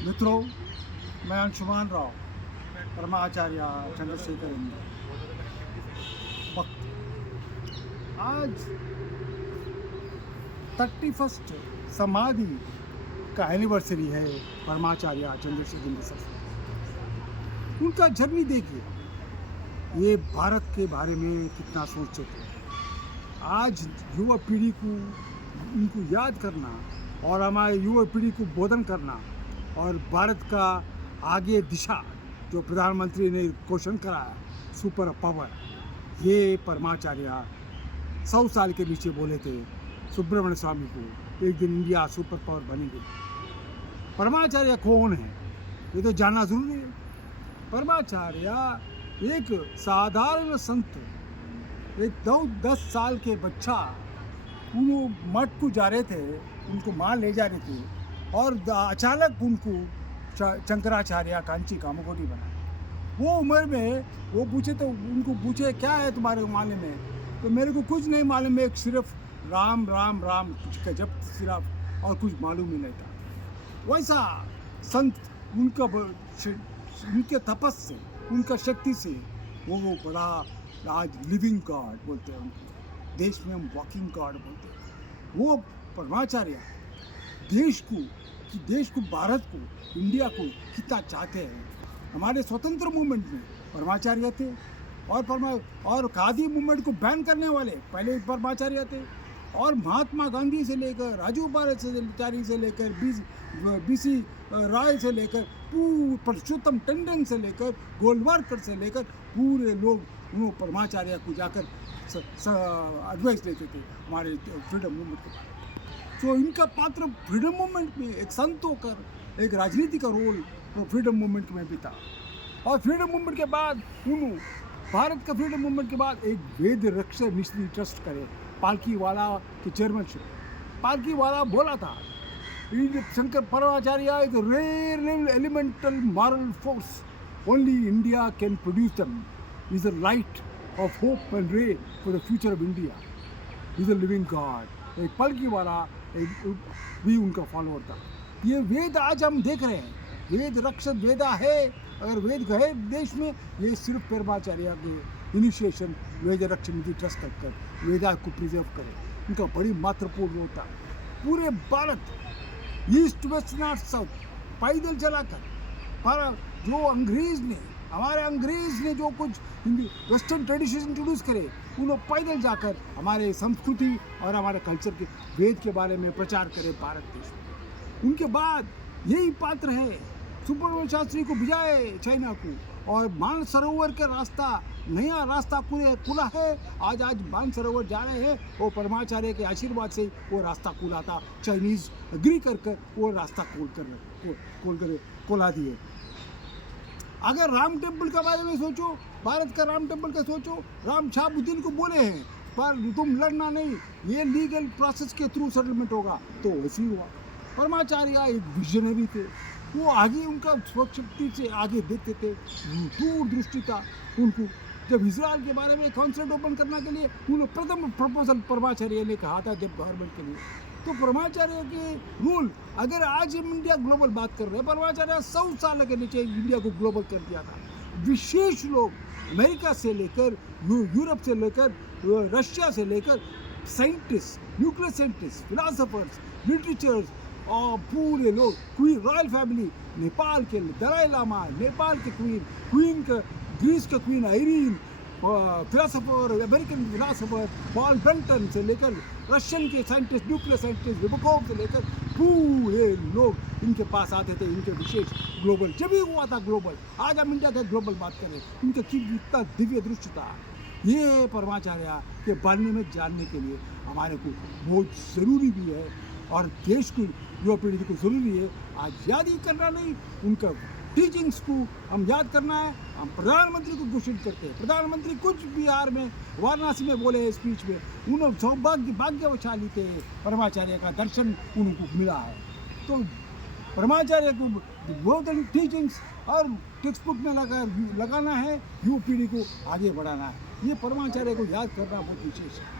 मित्रों, मैं अंशुमान राव, परमाचार्य चंद्रशेखर इंदु। वक्त आज 31st समाधि का एनिवर्सरी है परमाचार्य चंद्रशेखर इंदु सर। उनका जर्नी देखिए, ये भारत के बारे में कितना सोचते थे। आज युवा पीढ़ी को उनको याद करना और हमारे युवा पीढ़ी को बोधन करना और भारत का आगे दिशा जो प्रधानमंत्री ने क्वेश्चन कराया, सुपर पावर, ये परमाचार्य 100 साल के नीचे बोले थे सुब्रमण्य स्वामी को, एक दिन इंडिया सुपर पावर बनेगी। परमाचार्य कौन है ये तो जानना जरूरी है। परमाचार्य एक साधारण संत, एक 10 साल के बच्चा, उन्होंने मठ को जा रहे थे, उनको माँ ले जा रही थी और अचानक उनको शंकराचार्य कांची कामकोटी बना। वो उम्र में वो पूछे तो उनको पूछे क्या है तुम्हारे मालूम में, तो मेरे को कुछ नहीं मालूम है, सिर्फ राम राम राम का जब सिर्फ और कुछ मालूम ही नहीं था। वैसा संत उनके तपस से, उनका शक्ति से वो बड़ा आज लिविंग गॉड बोलते हैं उनको, देश में हम वॉकिंग गॉड बोलते हैं। वो परमाचार्य देश को भारत को, इंडिया को कितना चाहते हैं। हमारे स्वतंत्र मूवमेंट में परमाचार्य थे और खादी मूवमेंट को बैन करने वाले पहले परमाचार्य थे। और महात्मा गांधी से लेकर राजू भारताचार्य से लेकर बीसी राय से लेकर परशुत्तम टंडन से लेकर गोलवारकर से लेकर पूरे लोग उन्होंने परमाचार्य को जाकर एडवाइस देते थे हमारे फ्रीडम मूवमेंट के बारे में। तो इनका पात्र फ्रीडम मूवमेंट में एक संत होकर एक राजनीति का रोल तो फ्रीडम मूवमेंट में भी था। और फ्रीडम मूवमेंट के बाद उन्होंने भारत का फ्रीडम मूवमेंट के बाद एक वेद रक्षक मिशनरी ट्रस्ट करे, पालकी वाला के चेयरमैनशिप। पालकी वाला बोला था Shankar Paramacharya is rare elemental moral force, only India can produce them, is the light of hope and ray for the future of India, is a living god. एक पालकी वाला भी उनका फॉलोअर था। ये वेद आज हम देख रहे हैं, वेद रक्षक वेदा है। अगर वेद गए देश में, ये सिर्फ परमाचार्य के इनिशिएशन वेद रक्षक निधि ट्रस्ट कर वेदा को प्रिजर्व करे, उनका बड़ी महत्वपूर्ण रोल था। पूरे Bharat east west north south पैदल चलाकर, पर जो हमारे अंग्रेज ने जो कुछ वेस्टर्न ट्रेडिशन इंट्रोड्यूस करे, उन्होंने पैदल जाकर हमारे संस्कृति और हमारे कल्चर के वेद के बारे में प्रचार करे भारत देश में। उनके बाद यही पात्र है सुब्रमण्य शास्त्री को भिजाए चाइना को, और मानसरोवर का रास्ता, नया रास्ता खुला है। आज मानसरोवर जा रहे हैं, वो परमाचार्य के आशीर्वाद से वो रास्ता खुला था। चाइनीज अग्री कर वो रास्ता खोला दिए। अगर राम टेम्पल के बारे में सोचो, भारत का राम टेम्पल का सोचो, राम शहाबुद्दीन को बोले हैं पर तुम लड़ना नहीं, ये लीगल प्रोसेस के थ्रू सेटलमेंट होगा, तो वैसे ही हुआ। परमाचार्य एक विजनरी थे, वो आगे उनका स्वशक्ति से आगे देखते थे, दूरदृष्टि था उनको। जब इजराइल के बारे में कॉन्सुलेट ओपन करने के लिए उन्होंने प्रथम प्रपोजल परमाचार्य ने कहा था जब गवर्नमेंट के लिए, तो परमाचार्य के रूल, अगर आज हम इंडिया ग्लोबल बात कर रहे हैं, परमाचार्य 100 साल के नीचे इंडिया को ग्लोबल कर दिया था। विशेष लोग अमेरिका से लेकर यूरोप से लेकर रशिया से लेकर scientist, nuclear scientist, philosophers, literatures और पूरे लोग, क्वीन रॉयल फैमिली, नेपाल के दलाई लामा, नेपाल के क्वीन का, ग्रीस का queen Irene, philosopher, American philosopher Paul Benton से लेकर रशियन के साइंटिस्ट, न्यूक्लियर साइंटिस्ट विबकोव से लेकर पूरे लोग इनके पास आते थे। इनके विशेष ग्लोबल जब ही हुआ था ग्लोबल, आज हम इंडिया का ग्लोबल बात करें, इनका कितना दिव्य दृश्य था। ये परमाचार्य के बारे में जानने के लिए हमारे को बहुत ज़रूरी भी है, और देश को, युवा पीढ़ी को ज़रूरी है आज याद ही करना नहीं, उनका टीचिंग्स को हम याद करना है। हम प्रधानमंत्री को घोषित करते हैं, प्रधानमंत्री कुछ बिहार में वाराणसी में बोले हैं स्पीच में, उन्होंने भाग्यशाली थे, परमाचार्य का दर्शन उनको मिला है। तो परमाचार्य को बहुत टीचिंग्स और टेक्स्ट बुक में लगाना है, युवा पीढ़ी को आगे बढ़ाना है। ये परमाचार्य को याद करना बहुत विशेष है।